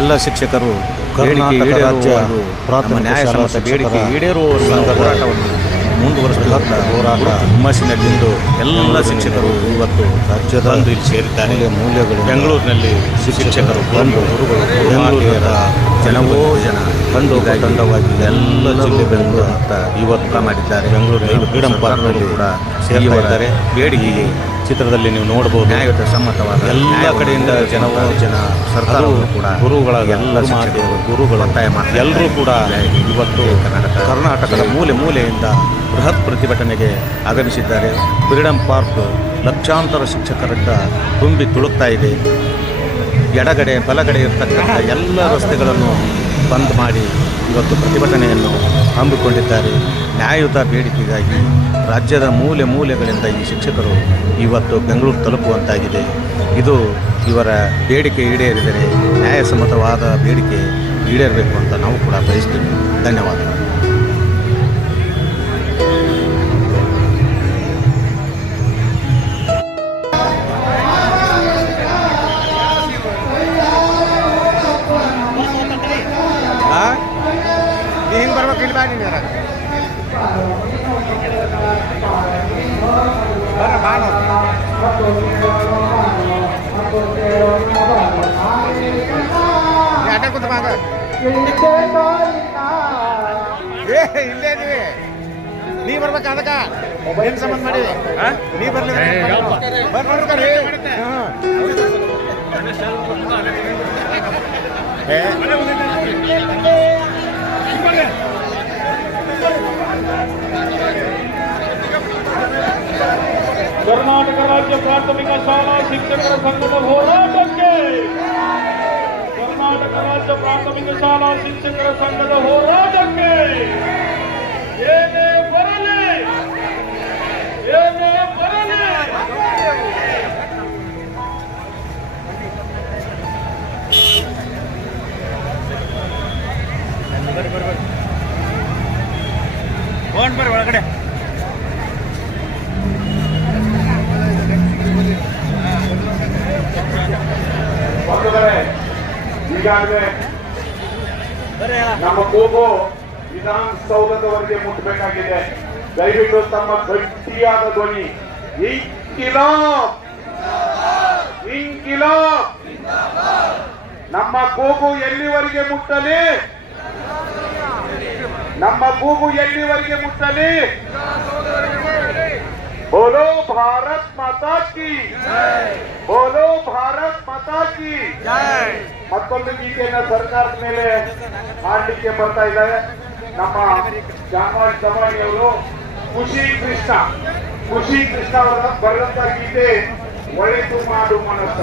ಎಲ್ಲ ಶಿಕ್ಷಕರು ಬೇಡಿಕೆ ಪ್ರಾಥಮಿಕ ನಮ್ಮ ನ್ಯಾಯಸಮ್ಮತ ಬೇಡಿಕೆ ಶಿಕ್ಷಕರ ಈಡೇರುವವರೆಗೂ ಸಂಘದ ಹೋರಾಟವನ್ನು ಮುಂದುವರಿಸಬೇಕಾದ ಹೋರಾಟ ಹುಮ್ಮಸ್ಸಿನಲ್ಲಿಂದು ಎಲ್ಲ ಶಿಕ್ಷಕರು ಇವತ್ತು ರಾಜ್ಯದ ಇಲ್ಲಿ ಸೇರಿದ್ದಾರೆ. ಮೌಲ್ಯಗಳು ಬೆಂಗಳೂರಿನಲ್ಲಿ ಶಿಕ್ಷಕರು ಬಂದು ಗುರುಗಳು ಬೆಂಗಳೂರಿನ ಜನವೋ ಜನ ಕಂಡು ತಂಡವಾಗಿ ಎಲ್ಲ ಜಿಲ್ಲೆಗಳಿಂದ ಇವತ್ತು ಮಾಡಿದ್ದಾರೆ. ಬೆಂಗಳೂರಿನ ಫ್ರೀಡಂ ಪಾರ್ಕ್ನಲ್ಲಿ ಕೂಡ ಸೇರ್ತಾ ಇವರ ಇದ್ದಾರೆ. ಬೇಡಿಕೆಗೆ ಚಿತ್ರದಲ್ಲಿ ನೀವು ನೋಡಬಹುದು. ನ್ಯಾಯಯುತ ಸಮ್ಮತವಾದ ಎಲ್ಲ ಕಡೆಯಿಂದ ಜನ ಜನ ಸರ್ಕಾರ ಕೂಡ ಗುರುಗಳ ಎಲ್ಲ ಶಿಕ್ಷಕರು ಗುರುಗಳು ಎಲ್ಲರೂ ಕೂಡ ಇವತ್ತು ಕರ್ನಾಟಕ. ಕರ್ನಾಟಕದ ಮೂಲೆ ಮೂಲೆಯಿಂದ ಬೃಹತ್ ಪ್ರತಿಭಟನೆಗೆ ಆಗಮಿಸಿದ್ದಾರೆ. ಫ್ರೀಡಂ ಪಾರ್ಕ್ ಲಕ್ಷಾಂತರ ಶಿಕ್ಷಕರಿಂದ ತುಂಬಿ ತುಳುಕ್ತಾ ಇದೆ. ಎಡಗಡೆ ಬಲಗಡೆ ಇರತಕ್ಕಂಥ ಎಲ್ಲ ರಸ್ತೆಗಳನ್ನು ಬಂದ್ ಮಾಡಿ ಇವತ್ತು ಪ್ರತಿಭಟನೆಯನ್ನು ಹಮ್ಮಿಕೊಂಡಿದ್ದಾರೆ. ನ್ಯಾಯಯುತ ಬೇಡಿಕೆಗಾಗಿ ರಾಜ್ಯದ ಮೂಲೆ ಮೂಲೆಗಳಿಂದ ಈ ಶಿಕ್ಷಕರು ಇವತ್ತು ಬೆಂಗಳೂರು ತಲುಪುವಂತಾಗಿದೆ. ಇದು ಇವರ ಬೇಡಿಕೆ ಈಡೇರಿದರೆ ನ್ಯಾಯಸಮ್ಮತವಾದ ಬೇಡಿಕೆ ಈಡೇರಬೇಕು ಅಂತ ನಾವು ಕೂಡ ಬಯಸ್ತೀವಿ. ಧನ್ಯವಾದಗಳು. ಬರ್ಬೇಕು ಇಲ್ಲಿ ಬಾಡಿ ಅಡ್ಡ ಕೂತ ಮಾಗ ಏ ಇಲ್ಲೇ ಇದೀವಿ. ನೀ ಬರ್ಬೇಕು ಅದಕ್ಕ? ಏನ್ ಸಂಬಂಧ ಮಾಡಿ ನೀ ಬರ್ಲಿ ಬರ್ ನೋಡ್ರಿ ಏ ಕರ್ನಾಟಕ ರಾಜ್ಯ ಪ್ರಾಥಮಿಕ ಶಾಲಾ ಶಿಕ್ಷಕರ ಸಂಘದ ಹೋರಾಟಕ್ಕೆ ಕರ್ನಾಟಕ ರಾಜ್ಯ ಪ್ರಾಥಮಿಕ ಶಾಲಾ ಶಿಕ್ಷಕರ ಸಂಘದ ಹೋರಾಟಕ್ಕೆ ಏನೇ ಬರಲಿ ಏನೇ ಬರಲಿ. ಬರ್ರಿ ಒಳಗಡೆ. ಬಂಧುಗಳೇ ಈಗಾಗಲೇ ನಮ್ಮ ಕೂಗು ವಿಧಾನಸೌಧದವರೆಗೆ ಮುಟ್ಟಬೇಕಾಗಿದೆ. ದಯವಿಟ್ಟು ತಮ್ಮ ಗಟ್ಟಿಯಾದ ಧ್ವನಿ. ಇಂಕಿಲಾಬ್! ಇಂಕಿಲಾಬ್! ನಮ್ಮ ಕೂಗು ಎಲ್ಲಿವರೆಗೆ ಮುಟ್ಟಲಿ? ನಮ್ಮ ಕೂಗು ಎಲ್ಲಿವರೆಗೆ ಮುಟ್ಟಲಿ. ಬೋಲೋ ಭಾರತ್ ಮಾತಾ ಕಿ. ಬೋಲೋ ಭಾರತ್ ಮಾತಾ ಕಿ. ಮತ್ತೊಂದು ಗೀತೆಯನ್ನ ಸರ್ಕಾರದ ಮೇಲೆ ಹಾಡಲಿಕ್ಕೆ ಬರ್ತಾ ಇದ್ದಾರೆ. ನಮ್ಮ ಜಾನವಾಡಿ ದವಾಣಿ ಖುಷಿ ಕೃಷ್ಣ. ಖುಷಿ ಕೃಷ್ಣ ಅವರ ಬರೆದಂತ ಗೀತೆ ಒಳಿತು ಮಾಡು ಮನಸ್ಸ.